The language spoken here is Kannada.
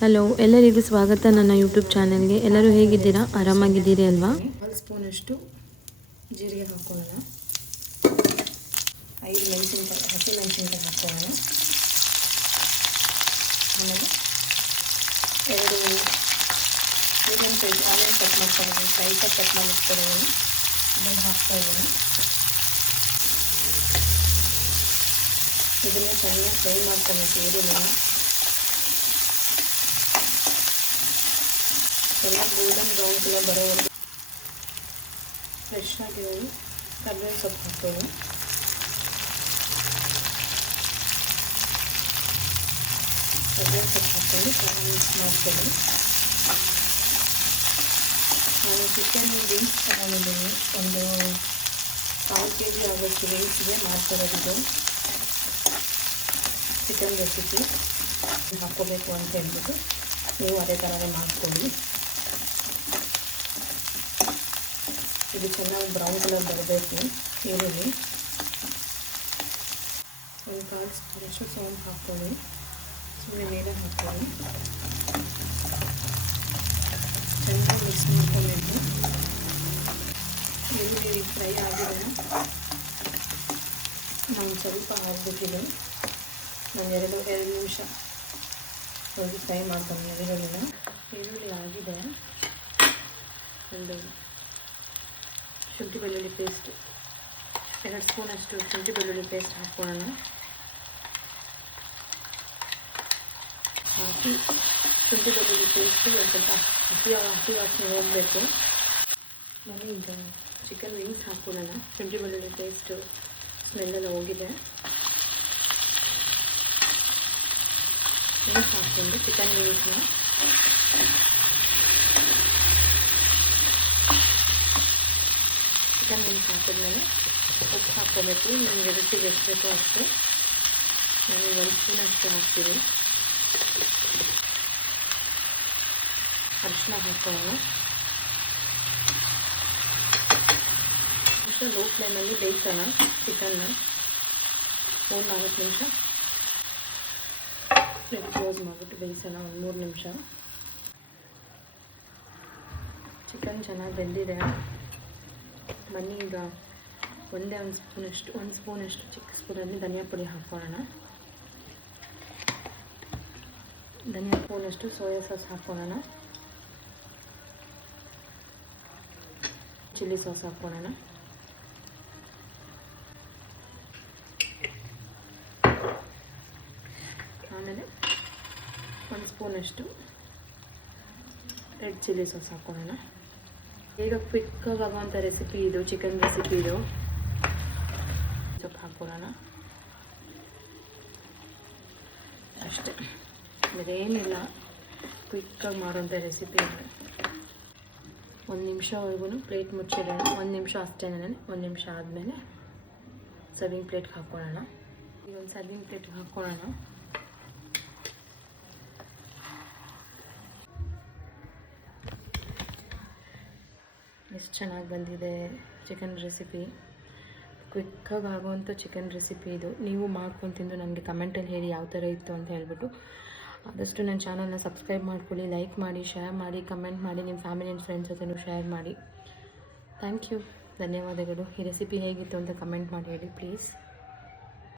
ಹಲೋ, ಎಲ್ಲರಿಗೂ ಸ್ವಾಗತ ನನ್ನ ಯೂಟ್ಯೂಬ್ ಚಾನಲ್ಗೆ. ಎಲ್ಲರೂ ಹೇಗಿದ್ದೀರಾ? ಆರಾಮಾಗಿದ್ದೀರಿ ಅಲ್ವಾ? 1 ಸ್ಪೂನಷ್ಟು ಜೀರಿಗೆ ಹಾಕೊಳ್ಳೋಣ. 5 ಮೆಣಸಿನಕಾಯಿ, ಹಸಿ ಮೆಣಸಿನಕಾಯಿ ಹಾಕೊಳ್ಳೋಣ. ಆಮೇಲೆ 2 ಮೀಡಿಯಮ್ ಸೈಜ್ ಆನಿಯನ್ ಕಟ್ ಮಾಡ್ಕೊಂಡಿದ್ದೀನಿ, ಸ್ಲೈಸಾಗಿ ಕಟ್ ಮಾಡಿಟ್ಕೊಂಡಿದ್ದೀನಿ, ಇದನ್ನು ಹಾಕ್ತಾಯಿದ್ದೀನಿ. ಇದನ್ನು ಚೆನ್ನಾಗಿ ಫ್ರೈ ಮಾಡ್ಕೊಬೇಕು. ಈರುಳ್ಳಿನ ಎಲ್ಲ ಗೋಲ್ಡನ್ ಬ್ರೌನ್ ಕಲರ್ ಬರೋವರೆಗೂ ಫ್ರೆಶ್ ಆಗಿರೋದು ಕರ್ಬೇವಿನ ಸೊಪ್ಪು ಹಾಕ್ಬೋದು. ಕರ್ಬೇವಿನ ಸೊಪ್ಪು ಹಾಕ್ಕೊಂಡು ಚೆನ್ನಾಗಿ ಮಿಕ್ಸ್ ಮಾಡ್ಕೊಳ್ಳಿ. ನಾನು ಚಿಕನ್ ವಿಂಗ್ಸ್ ತಗೊಂಡಿದ್ದೀನಿ, ಒಂದು 1/4 kg ಆಗೋಷ್ಟು ವಿಂಗ್ಸ್ಗೆ ಮಾಡ್ತಿರೋದು. ಚಿಕನ್ ರೆಸಿಪಿ ಹಾಕ್ಕೋಬೇಕು ಅಂತ ಹೇಳ್ಬಿಟ್ಟು ನೀವು ಅದೇ ಥರನೇ ಮಾಡ್ಕೊಳ್ಳಿ. ಇದು ಚೆನ್ನಾಗಿ ಬ್ರೌನ್ ಕಲರ್ ಬರಬೇಕು ಈರುಳ್ಳಿ. ಒಂದು 1/4 ಸ್ಪೂನಷ್ಟು ಸೋಂಪು ಹಾಕ್ಕೊಳ್ಳಿ, ಸುಮ್ಮನೆ ಮೇಲೆ ಹಾಕ್ಕೊಳ್ಳಿ. ಚೆನ್ನಾಗಿ ಮಿಕ್ಸ್ ಮಾಡ್ಕೊಬೇಕು. ಈರುಳ್ಳಿ ಫ್ರೈ ಆಗಿದೆ, ನಾನು ಸ್ವಲ್ಪ ಹಾಕ್ಬಿಟ್ಟಿದೆ. ನಾನು ಎರಡು ನಿಮಿಷ ಒಂದು ಫ್ರೈ ಮಾಡ್ಕೊಂಡು ಈರುಳ್ಳಿ ಆಗಿದೆ. ಒಂದು ಶುಂಠಿ ಬೆಳ್ಳುಳ್ಳಿ ಪೇಸ್ಟ್ 2 ಸ್ಪೂನಷ್ಟು ಶುಂಠಿ ಬೆಳ್ಳುಳ್ಳಿ ಪೇಸ್ಟ್ ಹಾಕ್ಕೊಳ್ಳೋಣ. ಹಾಕಿ ಶುಂಠಿ ಬೆಳ್ಳುಳ್ಳಿ ಪೇಸ್ಟು ಒಂದು ಸ್ವಲ್ಪ ಹಸಿ ವಾಸನೆ ಹೋಗಬೇಕು. ಆಮೇಲೆ ಈಗ ಚಿಕನ್ ವಿಂಗ್ಸ್ ಹಾಕ್ಕೊಳ್ಳೋಣ. ಶುಂಠಿ ಬೆಳ್ಳುಳ್ಳಿ ಪೇಸ್ಟು ಸ್ಮೆಲ್ಲೆಲ್ಲ ಹೋಗಿದೆ. ವಿಂಗ್ಸ್ ಹಾಕ್ಕೊಂಡು ಚಿಕನ್ ವಿಂಗ್ಸ್ನ ಚಿಕನ್ ವಿಂಗ್ಸ್ ಹಾಕಿದ್ಮೇಲೆ ಉಪ್ಪು ಹಾಕ್ಕೋಬೇಕು. ನಿಮಗೆ ರುಚಿಗೆ ಎಷ್ಟು ಬೇಕೋ ಅಷ್ಟು. ನಾನು 1 ಸ್ಪೂನ್ ಅಷ್ಟು ಹಾಕ್ತೀನಿ. ಅರಿಶಿನ ಹಾಕ್ಕೊಳ್ಳೋಣ. ಅಷ್ಟು ಲೋ ಫ್ಲೇಮಲ್ಲಿ ಬೇಯಿಸೋಣ ಚಿಕನ್ನ. 4 ನಿಮಿಷ ಕ್ಲೋಸ್ ಮಾಡಿಬಿಟ್ಟು ಬೇಯಿಸೋಣ. ಒಂದು 3 ನಿಮಿಷ. ಚಿಕನ್ ಚೆನ್ನಾಗಿ ಬೆಂದಿದೆ. ಬನ್ನಿ ಈಗ ಒಂದೇ ಒಂದು ಸ್ಪೂನಷ್ಟು ಚಿಕ್ಕ ಸ್ಪೂನಲ್ಲಿ ಧನಿಯಾ ಪುಡಿ ಹಾಕ್ಕೊಳ್ಳೋಣ. ಧನಿಯಾ ಸ್ಪೂನಷ್ಟು ಸೋಯಾ ಸಾಸ್ ಹಾಕ್ಕೊಳ್ಳೋಣ. ಚಿಲ್ಲಿ ಸಾಸ್ ಹಾಕ್ಕೊಳ್ಳೋಣ. ಆಮೇಲೆ 1 ಸ್ಪೂನಷ್ಟು ರೆಡ್ ಚಿಲ್ಲಿ ಸಾಸ್ ಹಾಕ್ಕೊಳ್ಳೋಣ. ಈಗ ಕ್ವಿಕ್ಕಾಗಿ ಆಗುವಂಥ ರೆಸಿಪಿ ಇದು, ಚಿಕನ್ ರೆಸಿಪಿ ಇದು. ಸೊಪ್ಪು ಹಾಕ್ಕೊಳ್ಳೋಣ ಅಷ್ಟೇ, ಬೇರೇನಿಲ್ಲ. ಕ್ವಿಕ್ಕಾಗಿ ಮಾಡುವಂಥ ರೆಸಿಪಿ ಇದು. 1 ನಿಮಿಷವರೆಗೂ ಪ್ಲೇಟ್ ಮುಚ್ಚಿಡೋಣ. 1 ನಿಮಿಷ ಅಷ್ಟೇ. 1 ನಿಮಿಷ ಆದಮೇಲೆ ಸರ್ವಿಂಗ್ ಪ್ಲೇಟ್ಗೆ ಹಾಕ್ಕೊಳ್ಳೋಣ. ಈಗ ಒಂದು ಸರ್ವಿಂಗ್ ಪ್ಲೇಟ್ಗೆ ಹಾಕ್ಕೊಳ್ಳೋಣ. ಎಷ್ಟು ಚೆನ್ನಾಗಿ ಬಂದಿದೆ ಚಿಕನ್ ರೆಸಿಪಿ. ಕ್ವಿಕ್ಕಾಗಿ ಆಗುವಂಥ ಚಿಕನ್ ರೆಸಿಪಿ ಇದು. ನೀವು ಮಾಡ್ಕೊಂಡು ತಿಂದು ನನಗೆ ಕಮೆಂಟಲ್ಲಿ ಹೇಳಿ ಯಾವ ಥರ ಇತ್ತು ಅಂತ ಹೇಳ್ಬಿಟ್ಟು. ಆದಷ್ಟು ನನ್ನ ಚಾನಲ್ನ ಸಬ್ಸ್ಕ್ರೈಬ್ ಮಾಡ್ಕೊಳ್ಳಿ, ಲೈಕ್ ಮಾಡಿ, ಶೇರ್ ಮಾಡಿ, ಕಮೆಂಟ್ ಮಾಡಿ, ನಿಮ್ಮ ಫ್ಯಾಮಿಲಿ ಆ್ಯಂಡ್ ಫ್ರೆಂಡ್ಸ್ ಜೊತೆನೂ ಶೇರ್ ಮಾಡಿ. ಥ್ಯಾಂಕ್ ಯು, ಧನ್ಯವಾದಗಳು. ಈ ರೆಸಿಪಿ ಹೇಗಿತ್ತು ಅಂತ ಕಮೆಂಟ್ ಮಾಡಿ ಹೇಳಿ ಪ್ಲೀಸ್.